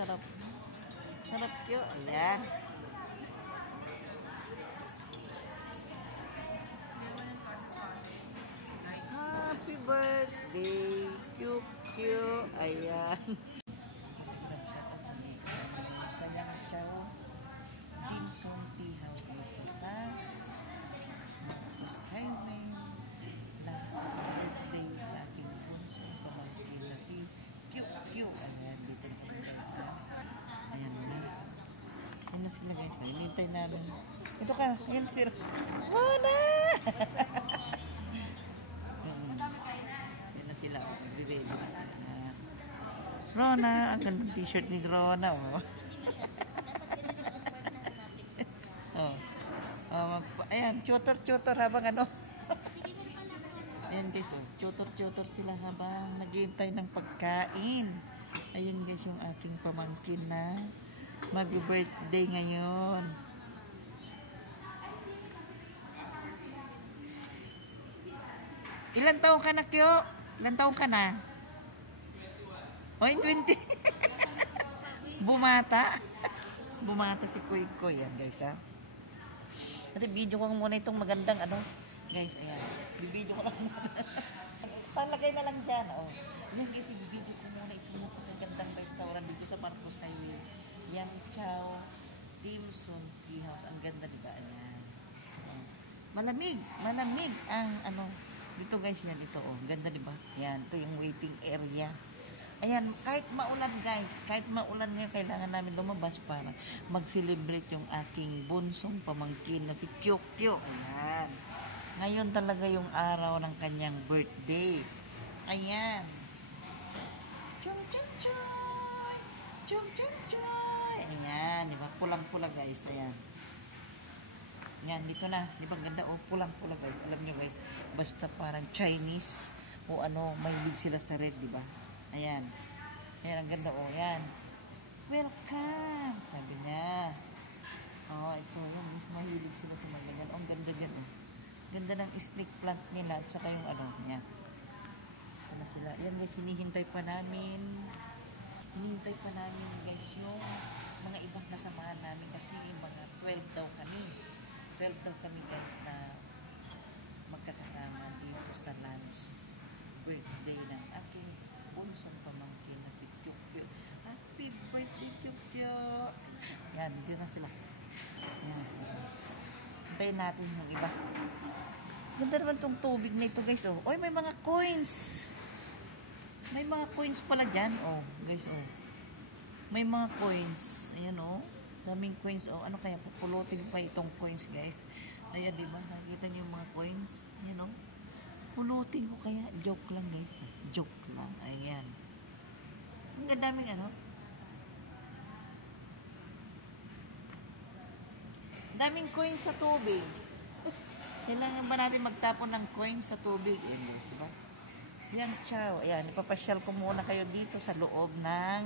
sarap. Sarap yun. Ayan. Happy birthday, Kyukyo. Ayan. Sayang Chow Dim Sum Tea House dito sa Marcos Highway. Last birthday sa aking bunso pamangkin na si Kyukyo. Ayan, dito na kami guys ha. Ayan na. Ayan na sila guys. Hinintay namin. Ito ka. Ayan sila. Mana! Ayan na sila. Nagre-ready na sila. Rona. Ang gandang t-shirt ni Rona. Oh. Ayan, tutor habang ano. Ayan guys, oh, tutor sila habang naghihintay ng pagkain. Ayun guys, yung aking pamangkin na mag-birthday ngayon. Ilan taong ka na, Kyo? Ilan taong ka na? Oy, 20. Bumata. Bumata si Koy Koy. Yan guys, ha. At video ko muna itong magandang ano. Guys, ayan. Bibidyo ko lang muna. Palagay na lang dyan, oh. Ayan guys, bibidyo ko muna itong magandang restaurant dito sa Marcos Highway. Yang Chow Dim Sum Tea House. Ang ganda, diba? Ayan. Oh. Malamig ang ano. Dito guys, yan. Ito, oh. Ganda, diba? Ayan. Ito yung waiting area. Ayan, kahit maulan guys, kahit maulan ngayon, kailangan namin lumabas para mag-celebrate yung aking bunsong pamangkin na si Kyukyo. Ayan. Ngayon talaga yung araw ng kanyang birthday. Ayan. Chung chung choy! Chung chung choy! Ayan, di ba? Pulang-pula guys. Ayan. Ayan, dito na. Di ba ganda? O, pulang-pula guys. Alam nyo guys, basta parang Chinese o ano, mahilig sila sa red, di ba? Ayan. Ayan, ang ganda. O, ayan. Welcome! Sabi niya. O, ito. Yung mas mahilig sila sa mga ganyan. O, ang ganda dyan. O. Ganda ng snake plant nila. At saka yung ano. Ayan. Ito na sila. Ayan guys, hinihintay pa namin. Hinihintay pa namin guys yung mga ibang kasamahan namin. Kasi mga 12 daw kami. 12 daw kami guys na magkakasama dito sa lunch birthday ng aking bunsong pamangkin na si Kyukyo. Happy birthday, Kyukyo! Yan, dito na sila. Yan. Hintayin natin yung iba. Ganda naman itong tubig na ito, guys. Oh. Oy, may mga coins! May mga coins pala dyan. Oh, guys, oh. May mga coins. Ayan, oh. Daming coins. Oh, ano kaya? Pupulutin pa itong coins, guys. Ayan, diba? Nakikita niyo yung mga coins. Ayan, oh. Pulutin ko kaya. Joke lang guys. Joke lang. Ayan. Ang daming ano. Daming coins sa tubig. Kailangan ba natin magtapon ng coins sa tubig? Diba? Yang Chow. Ayan. Ipapasyal ko muna kayo dito sa loob ng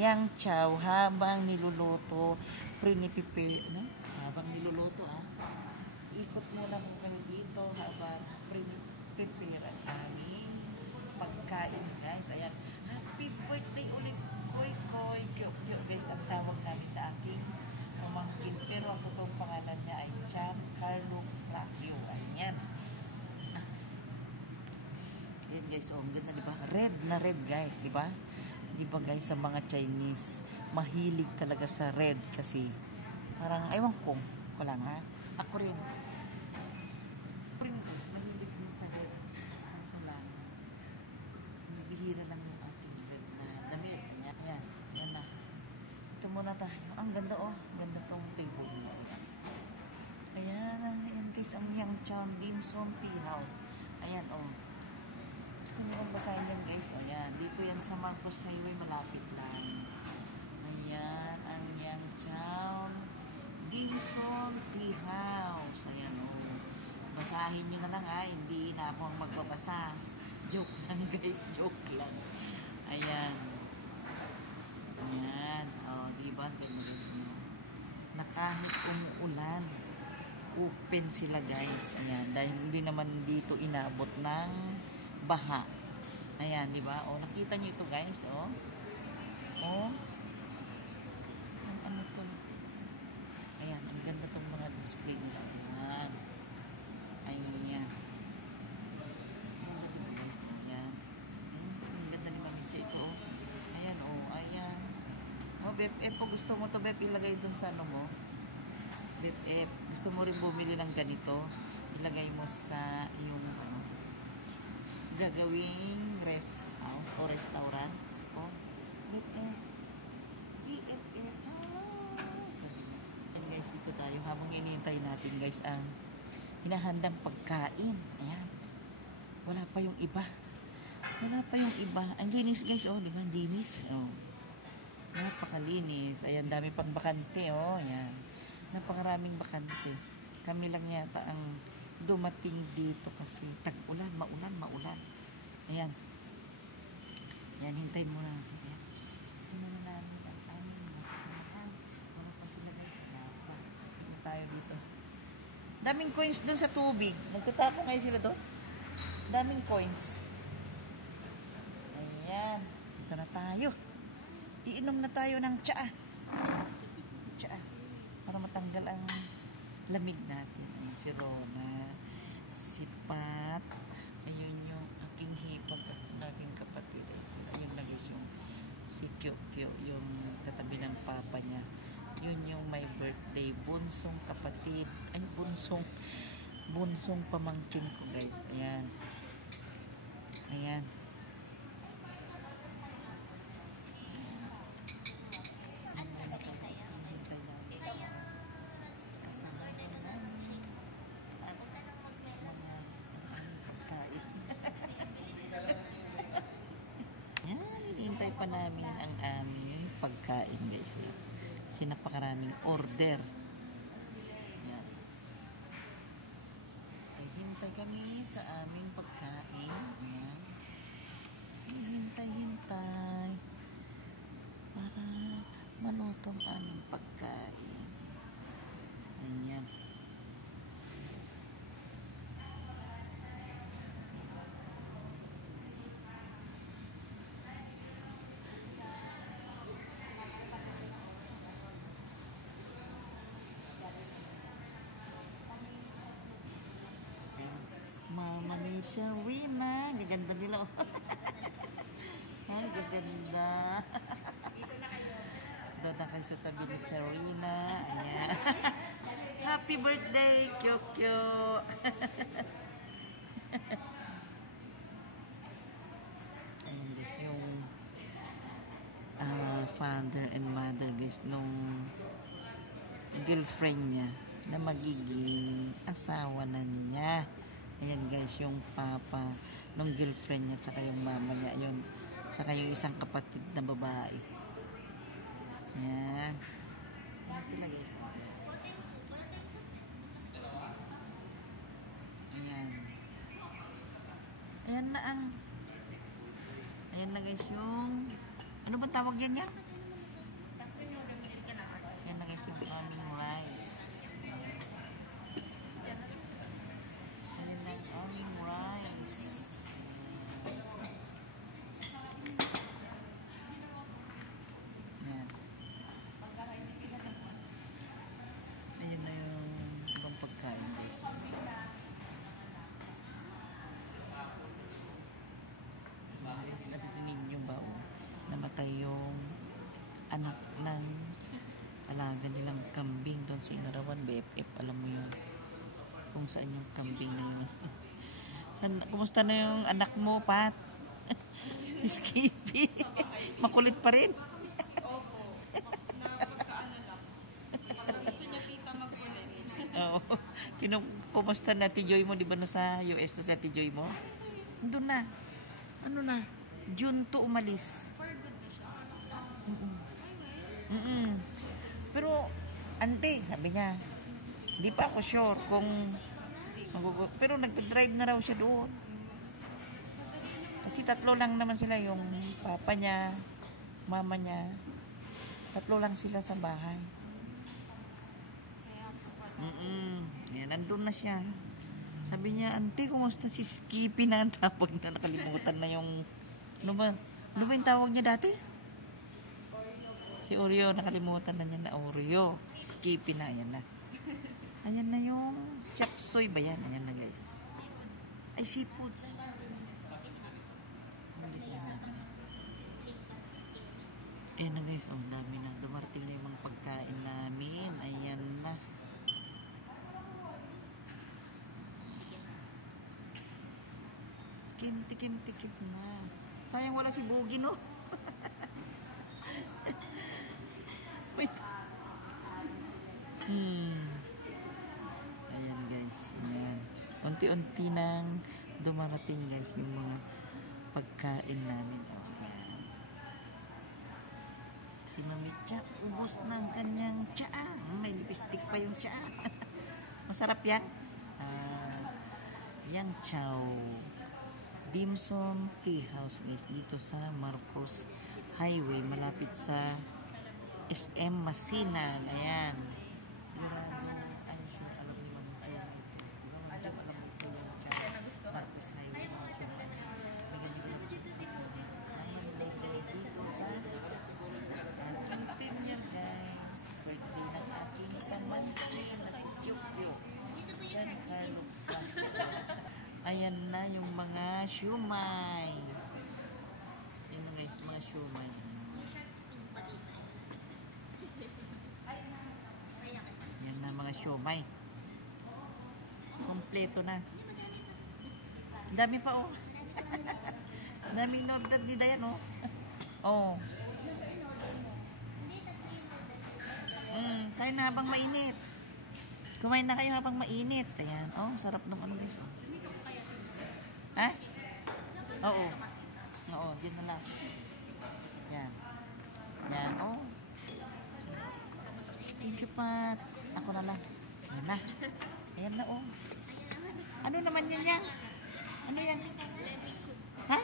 Yang Chow habang niluluto. Prinipipe. No? Habang niluluto ikot muna mo kami dito habang prepare ang aming pagkain guys. Ayan. Happy birthday ulit Koy Koy Kyukyo guys. Ang tawag namin sa aking pamangkin. Pero ang totoong pangalan niya ay Giancarlo Racchio. Ayan. Ayan guys. Oh, ang ganda diba? Red na red guys. Diba? Diba guys sa mga Chinese mahilig talaga sa red kasi parang ewan ko. Wala nga. Ako rin. Mahilig din sa red. Kaso lang, bihira lang yung aking red na damit. Ayan, yan na. Ito muna tayo. Ang ganda oh. Ganda tong table mo. Ayan, ayan guys. Ang Yang Chow Dim Sum Tea House. Ayan oh. Gusto nyo ang basahin yan guys. Ayan, dito yan sa Marcos Highway. Malapit lang. Ayan, ang Yang Chow Dim Sum Tea House. Ayan oh. Basahin nyo na lang hindi na ako ang magbabasa. Joke lang guys, joke lang. Ayan. Ayan. O, diba? Na kahit umuulan, open sila guys. Ayan. Dahil hindi naman dito inabot ng baha. Ayan, diba? O, nakita nyo ito guys. O. spring lang. Ayan. Ayan. Guys, ayan. Ang ganda ni Mami Che ito. Ayan, ayan. BFF, kung gusto mo to BFF, ilagay dun sa ano mo. BFF, gusto mo rin bumili ng ganito, ilagay mo sa yung gagawing rest house o restaurant. BFF. BFF. And guys, dito tayo habang inihintay natin guys ang hinahandang pagkain. Ayan. Wala pa yung iba. Ang linis guys, di ba? Ang linis. Napakalinis. Ayan, dami pang bakante, ayan. Napakaraming bakante. Kami lang yata ang dumating dito kasi tag-ulan, maulan. Ayan. Ayan, hintayin muna natin. Ayan. Hintayin namin ang aming masasamahan. Wala pa sila guys. Wala pa. Tingnan tayo dito. Daming coins dun sa tubig. Nagtatapon kayo sila doon. Daming coins. Ayan. Dito na tayo. Iinom na tayo ng tsaa. Para matanggal ang lamig natin. Ayan, si Rona, si Pat, ayun yung aking hipag at aking kapatid. Ayun na guys yung si Kyo, yung katabi ng papa niya. Yun yung my birthday, bunsong kapatid. Ay, bunsong pamangkin ko guys. Ayan. Ayan. Hinihintay pa namin ang aming pagkain guys. Kasi napakaraming order. Yan. Hintay kami sa aming pagkain. Yan. Hintay para malutong aming pagkain. Ayan. Mama ni Charina. Gaganda nila. Ay, gaganda. Dito na kayo. Doon na kayo sa tabi ni Charina. Ayan. Happy birthday, Kyo. Ayan guys, yung father and mother guys, nung girlfriend niya na magiging asawa na niya. Ayan guys, yung papa nung girlfriend niya tsaka yung mama niya, yun, tsaka yung isang kapatid na babae. Ayan. Ayan sila guys. Ayan. Ayan na guys yung, ano ba tawag yan yan? Ayan na guys yung aming rice. Aming rice. Ayan. Ayan na yung ibang pagkain guys. Mas natitingin nyo ba namatay yung anak ng alaga nilang kambing doon sa Inarawan, BFF. Alam mo yun kung saan yung kambing na yun. Kumusta na yung anak mo, Pat? Si Skippy. Makulit pa rin. Opo. Napagkaano lang. Gusto niya tita magkulit. Oo. Kumusta na Joy mo? Di ba nasa US na si Ate Joy mo? Doon na. Ano na? June 2 umalis. For good na siya. Pero, ante, sabi niya, di pa ako sure kung pero nagdadrive na raw siya doon. Kasi 3 lang naman sila, yung papa niya, mama niya. 3 lang sila sa bahay. Yan, nandun na siya. Sabi niya, ante, kumusta si Skippy na ang tawag na, nakalimutan na yung, ano ba yung tawag niya dati? Si Oreo, nakalimutan na niya na Oreo. Skippy na, yan na. Ayan na yung chop suey ba yan? Ayan na guys. Ay, seafoods. Ayan na guys, oh, dami na. Dumarating na yung mga pagkain namin. Ayan na. Tikim na. Sayang wala si Boogie, no? Wait. Ayan guys. Ayan. Unti-unti nang dumarating guys yung mga pagkain namin. Oh, ayan. Si Mami Cha, ubos ng kanyang tsaa. May lipstick pa yung tsaa. Masarap yan. Yang Chow Dim Sum Tea House guys. Dito sa Marcos Highway. Malapit sa SM Masinan. Ayan. Marcos Highway. Aking premier guys. Birthday ng aking pamangkin na si Jukyo. Giancarlo Franco. Ayan na yung mga siumay. Ayan na guys, mga siumay. Ayan na mga siumay. Kompleto na. Dami pa oh. Daming order di dayan oh. Oh. Kain na habang mainit. Kumain na kayo habang mainit. Ayan. Oh, sarap nung ano guys. Ha? Oo. Oo, yun na lang. Yan. Yan, oh. Thank you, Pat. Ako na lang. Ayan na. Ayan na, oh. Ano naman yan yan? Ano yan? Ha?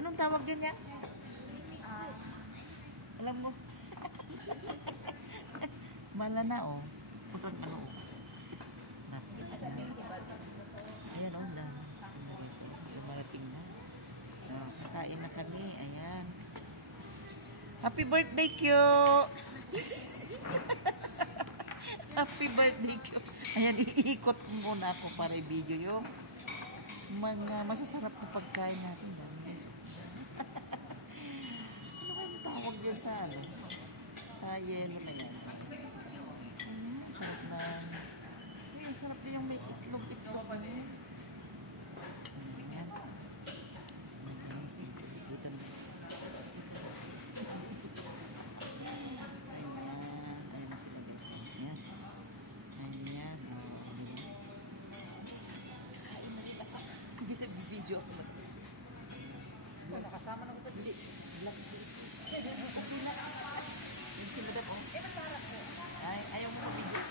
Anong tawag yun yan? Alam mo? Mala na, oh. Pagkang ano, oh. Ayan, oh, na. Marating na. Oh, kakain na kami. Ayan. Happy birthday, Q! Happy birthday, Q! Ayan, iikot muna ako para i-video yung mga masasarap na pagkain natin. Ano kayong tawag dyan sa ano? Sa yelo na yan. Sarap na. Ay, sarap din yung may itlog-itlog na yun. Ayan. Dito na. Ayan. Ayan na sila guys. Ayan. Ayan. Dito video ako. Wala kasama na ko. Hindi. Vlog. Yung sila po. Ay, ayaw mo video.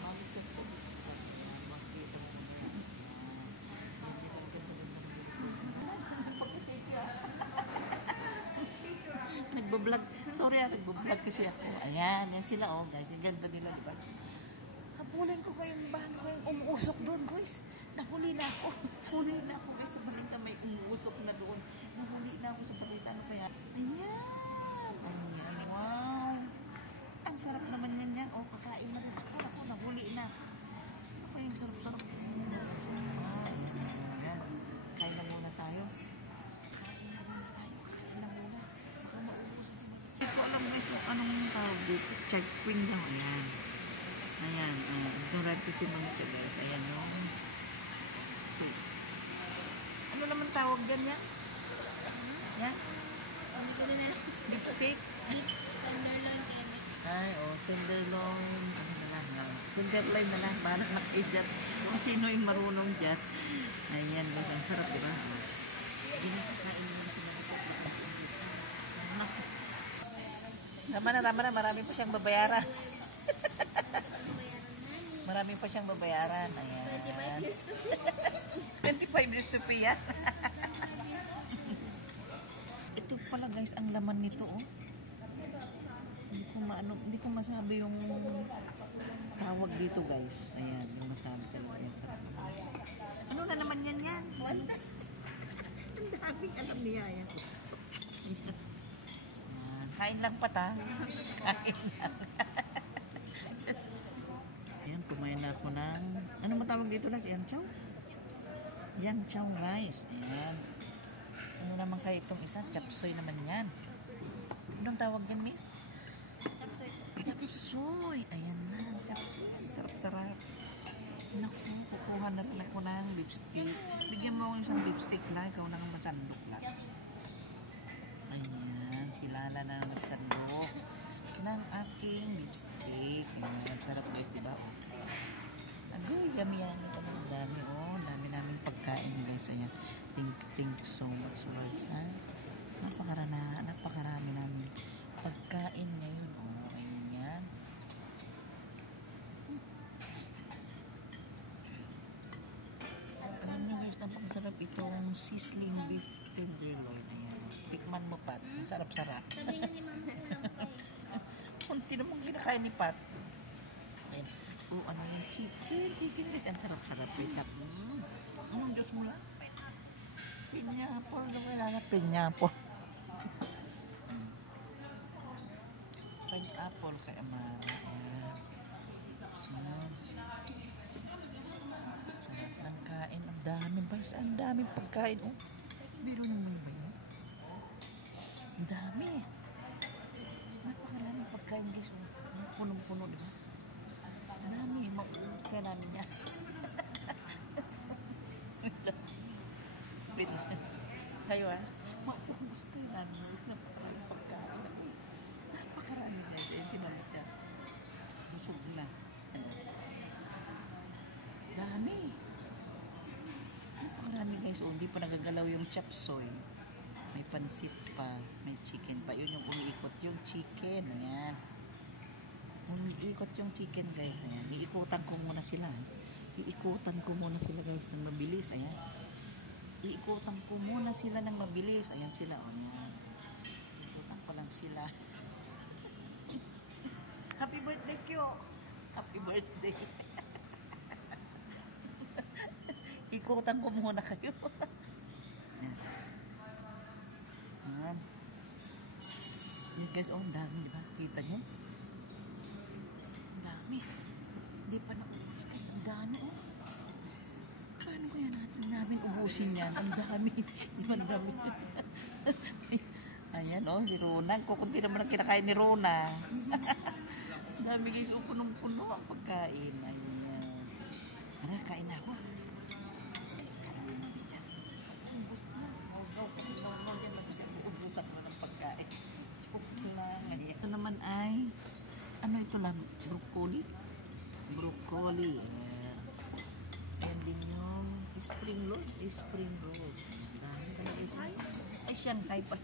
Mami ko po. Makikita mo na. Nagbablog. Sorry nagbablog kasi ako. Ayan, yan sila oh guys. Ang ganda nila, diba? Habulin ko kayong bahan ko yung umuusok doon guys. Nahuli na ako. Huli na ako guys sa balita may umuusok na doon. Nahuli na ako sa balita. Ano kaya? Ayan. Ayan. Wow. Ang sarap naman yan yan. Oh, kakain na rin ako. Ako, nahuli na. Ano kaya yung sarap-sarap? Ayan. Kain na muna tayo. Kain na muna. Baka maubusan sila. Hindi ko alam guys kung anong tawag dito. Checkpoint daw. Ayan. Ayan. Ignorante si Mami Cha guys. Ayan yung ano naman tawag dyan yan? Yan? Hindi ko din alam. Lipstick? Tenderloin keme. Ay, oh, tenderloin. Ano na lang, no? Tenderloin na lang. Bahala na kayo dyan. Kung sino yung marunong dyan. Ayan, guys. Ang sarap, diba? Hindi na kakain naman sila ito. Tama na. Marami pa siyang babayaran. Marami pa siyang babayaran. Ayan. 25 years to pay. 25 years to pay, yan. Ito pala guys, ang laman nito, oh. Hindi ko masabi yung tawag dito guys. Ayan, yung masabi talaga yan. Ano na naman yan? Ang daming alam niya yan. Ayan. Kain lang pata. Kain lang. Ayan, kumain na ako ng... Ano matawag dito lang? Yan chow? Yan chow rice. Ayan. Ano naman kayo itong isa? Chapsoy naman yan. Anong tawag yan, miss? Chapsoy. Chapsoy. Ayan na. Chapsoy. Sarap-sarap. Naku, kukuha na rin ako ng lipstick. Bigyan mo ako isang lipstick lang. Ikaw nang masandok lang. Ayan. Silala na masandok ng aking lipstick. Ayan. Sarap guys, diba? Oh. Agoy, yummy-yummy ka ng dami. Oh, dami namin pagkain guys. Ayan. Thank you so much, Lord. Napakarami namin pagkain ngayon. Oh, ayan. Alam nyo guys, napakasarap itong sizzling beef tenderloin. Ayan. Tikman mo, Pat. Ang sarap-sarap. Sabi niya ni Mama lang kayo. Kunti naman kinakain ni Pat. Ayan. Oh, ano yung chicken? Chicken guys. Ang sarap-sarap. Wait up. Anong Diyos mo lang? Pineapple. Ano kailangan? Pineapple. Pineapple kay Amara. Ayan. Ayan. Sarap ng kain. Ang dami ba? Ang daming pagkain. Oh. Biro naman ba yun? Ang dami. Napakaraming pagkain guys. Oh. Punong-puno diba? Ang dami. Mauulog ka namin niya. Kayo maubos kayo namin. Napakaraming pagkain. Napakarami guys. Ayan si Mami siya. Busog na. Dami. Napakarami guys. Oh, hindi pa nagagalaw yung chapsoy. May pansit pa. May chicken pa. Yun yung umiikot yung chicken. Ayan. Umiikot yung chicken guys. Ayan. Iikutan ko muna sila. Iikutan ko muna sila guys ng mabilis. Ayan. Iikutan ko muna sila ng mabilis. Ayan sila. O, ayan. Iikutan ko lang sila. Happy birthday, Kyo! Happy birthday! Ikutan ko muna kayo. Ayan. Ayan. Guys, oh, ang dami, di ba? Kita nyo? Ang dami. Hindi pa nakuha. Ang dami, oh. Paano kaya namin ubusin yan? Ang dami. Di ba ang dami? Ayan, oh, si Rona. Kukunti naman ang kinakain ni Rona. Ang dami guys, oh, punong-puno ang pagkain. Ayan. Ano, kain na ako. Guys, karami na dyan. Ubus na. No, yan lang. Uubusan na ng pagkain. Joke lang. Ayan. Ito naman ay, ano ito lang? Broccoli? Broccoli. Ayan. Ayan din yung spring rolls. Spring rolls. Dami talaga guys. Ay, Shanghai pa.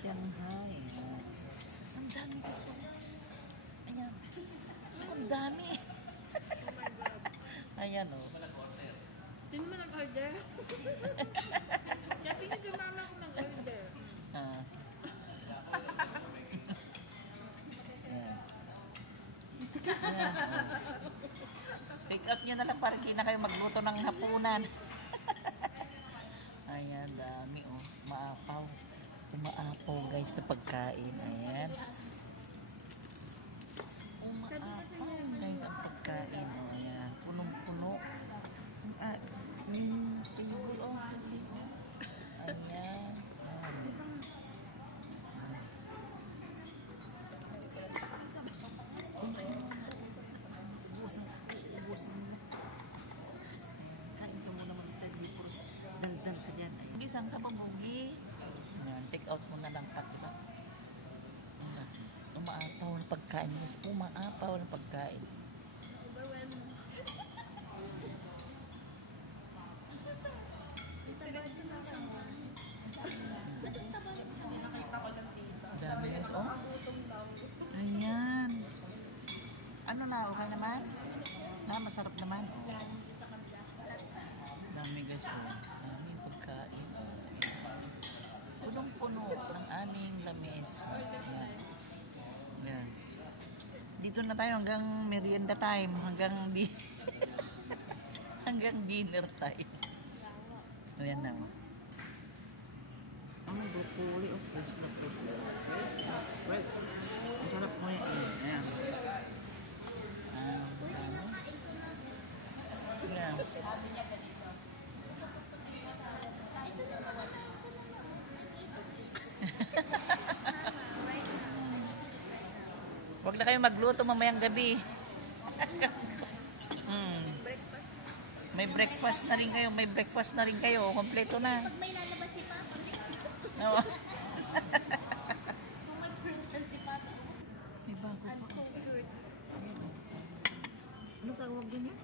Shanghai. Ayan. Ang dami guys. Ayan. Ang dami. Ayan o. Sino mo nag-order? Sabi niyo si Mama ko nag-order. Ah. Ayan. Ayan. Take out nyo na lang para hindi na kayo magluto ng hapunan. Ayan, dami oh. Maapaw. Umaapaw guys na pagkain. Ayan. Umaapaw guys ang pagkain. Oh, ayan. Punong-puno. Table oh. Ayan. Ubusin mo. Kain ka muna mag-chat before dal-dal ka dyan. Bugi, saan ka ba, Bugi? Take out mo na lang pat, diba? Umaapaw ng pagkain. Umaapaw ng pagkain. Overwhelmed. Ang taba din ang siya. Ba't ang taba din siya? Nakita ko lang tita. Dami guys, oh. Ayan. Ano na, okay naman? Masarap naman. Oh. Dami guys, oh. Daming pagkain. Punong-puno ng aming lamis. Ayan. Ayan. Dito na tayo hanggang merienda time. Hanggang dinner time. Ayan na. Oh. Ang broccoli o fresh na fresh na. Right. Ang sarap mo yan. Ayan. Ayan. Huwag na kayo magluto mamayang gabi. May breakfast na rin kayo. May breakfast na rin kayo. Kompleto na. Pag may lalabas si Papa, Oo. kung may printan si Papa, May bago pa. uncultured. Ano tawag din yan?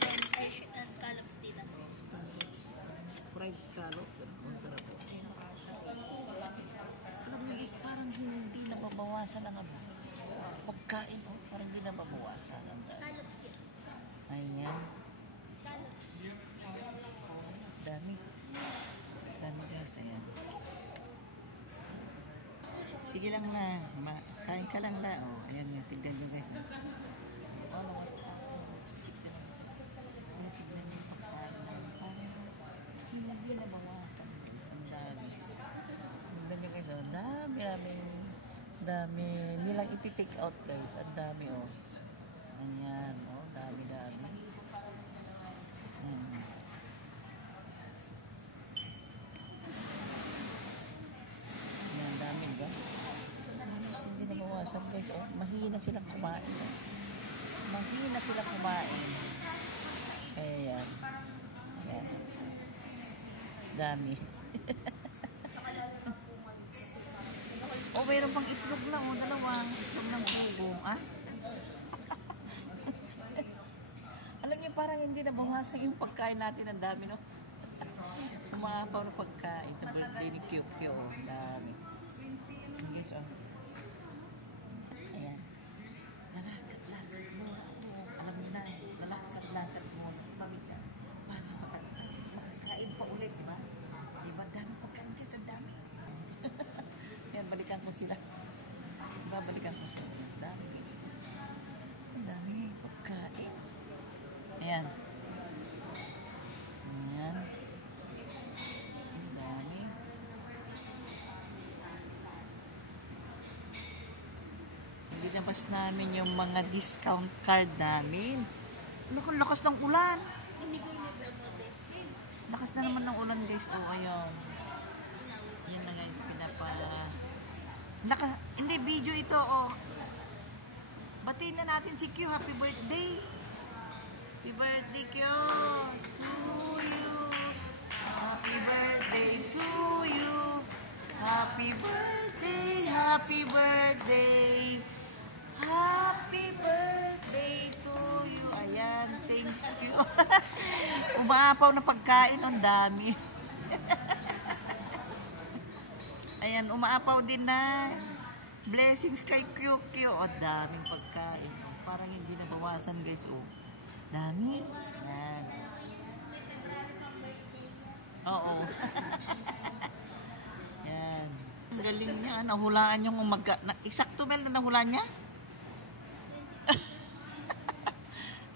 French fish and scallops nila. Fried scallop. Ang sarap po. Alam mo guys, parang hindi nababawasan ang pagkain. Oh, parang hindi nababawasan ang Scallops yun. ayan. Scallops. Dami. Dami guys. Ayan. Sige lang na. Kain ka lang na. Oh, ayan nga. Tignan nyo guys. Oh, nawas stick na lang. Tignan nyo yung pagkain lang. Parang hindi nabawasan. Ang dami. Tignan nyo guys. Oh, dami. Dami. Nilang iti-take out guys. Ang dami oh. Ayan. Oh, dami. Ayan, dami ba? Halos hindi na mawasan guys. Oh, mahina silang kumain. Oh. Mahina silang kumain. Ayan. Ayan. Dami. Oh, mayroon pang itlog lang. Oh, dalawang itlog ng bubong. Ah? Alam niyo, parang hindi na bawasan yung pagkain natin. Ang dami, no? Umapaw na pagkain. Sa birthday ni Kyokyo. Oh, dami. Guys, oh. Ayan. Lalakad mo. Alam mo na, lalakad mo. Mas pamilya. Paano makakain pa ulit, diba? Diba, dami pagkain guys. Ang dami. Yan, balikan ko sila. Babalikan ko sila. Dami guys. Ang dami pagkain. Ayan. Ayan. Ang dami. Dinabas namin yung mga discount card namin. Ang lakas ng ulan. Hindi ko inibig. Lakas na naman ng ulan guys. Oh, ayun. Yan na guys, hindi, video ito, oh. Batiin na natin si Q. Happy birthday. Happy birthday, Q. To you. Happy birthday to you. Happy birthday, happy birthday. Happy birthday to you. Ayan, thank you. Umaapaw na pagkain, ang dami. Ayan, umaapaw din na. Blessings kay Kyokyo. O, daming pagkain. O, parang hindi nabawasan guys. O, dami. Ayan. Oo. Ayan. Galing niya. Nahulaan yung eksakto Mel na nahulaan niya?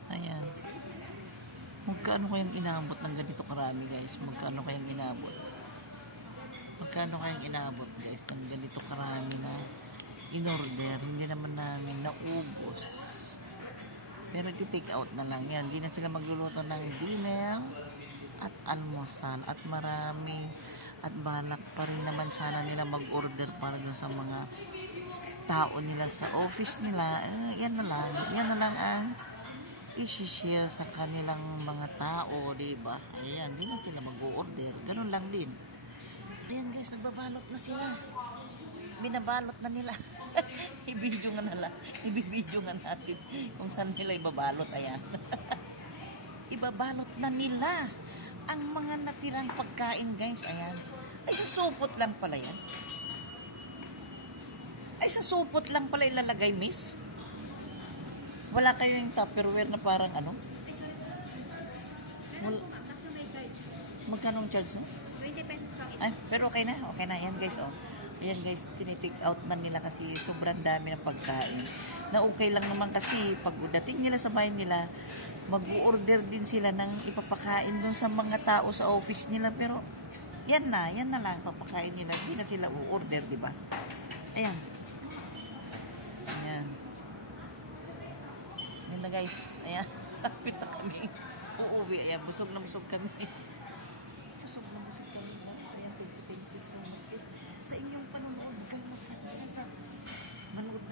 Ayan. Magkano kayang inabot ng ganito karami guys? Magkano kayang inabot? Magkano kayang inabot guys ng ganito karami na in-order? Hindi naman namin naubos. Pero i-take out na lang yan. Hindi na sila magluluto ng dinner at almusal at marami at balak pa rin naman sana nila mag-order para dun sa mga tao nila sa office nila. Yan na lang ang i-share sa kanilang mga tao, diba? Ayan, hindi na sila mag-order. Ganun lang din. Ayan guys, nagbabalot na sila. Binabalot na nila. Ibidyo nga natin kung saan nila ibabalot. Ayan. Ibabalot na nila ang mga natirang pagkain guys. Ayan. Ay, sa supot lang pala yan. Ay, sa supot lang pala ilalagay, miss. Wala kayo yung Tupperware na parang ano? Kaso may charge. Magkano ang charge no? 20 pesos pa. Ay, pero okay na. Okay na. Yan guys, oh. Yan guys, tinitake out na nila kasi sobrang dami ng pagkain. Na okay lang naman kasi pag dating nila sa bahay nila, mag-order din sila ng ipapakain dun sa mga tao sa office nila. Pero Yan na lang. Papakain nila. Hindi na sila u-order, di ba? Ayan. Ayan. Yun na guys. Ayan. Lapit na kami. Uuwi. Ayan. Busog na busog kami. Busog na busog kami. Guys. Ayan. Thank you so much. Guys, sa inyong panonood. Kayo magsabi. Manood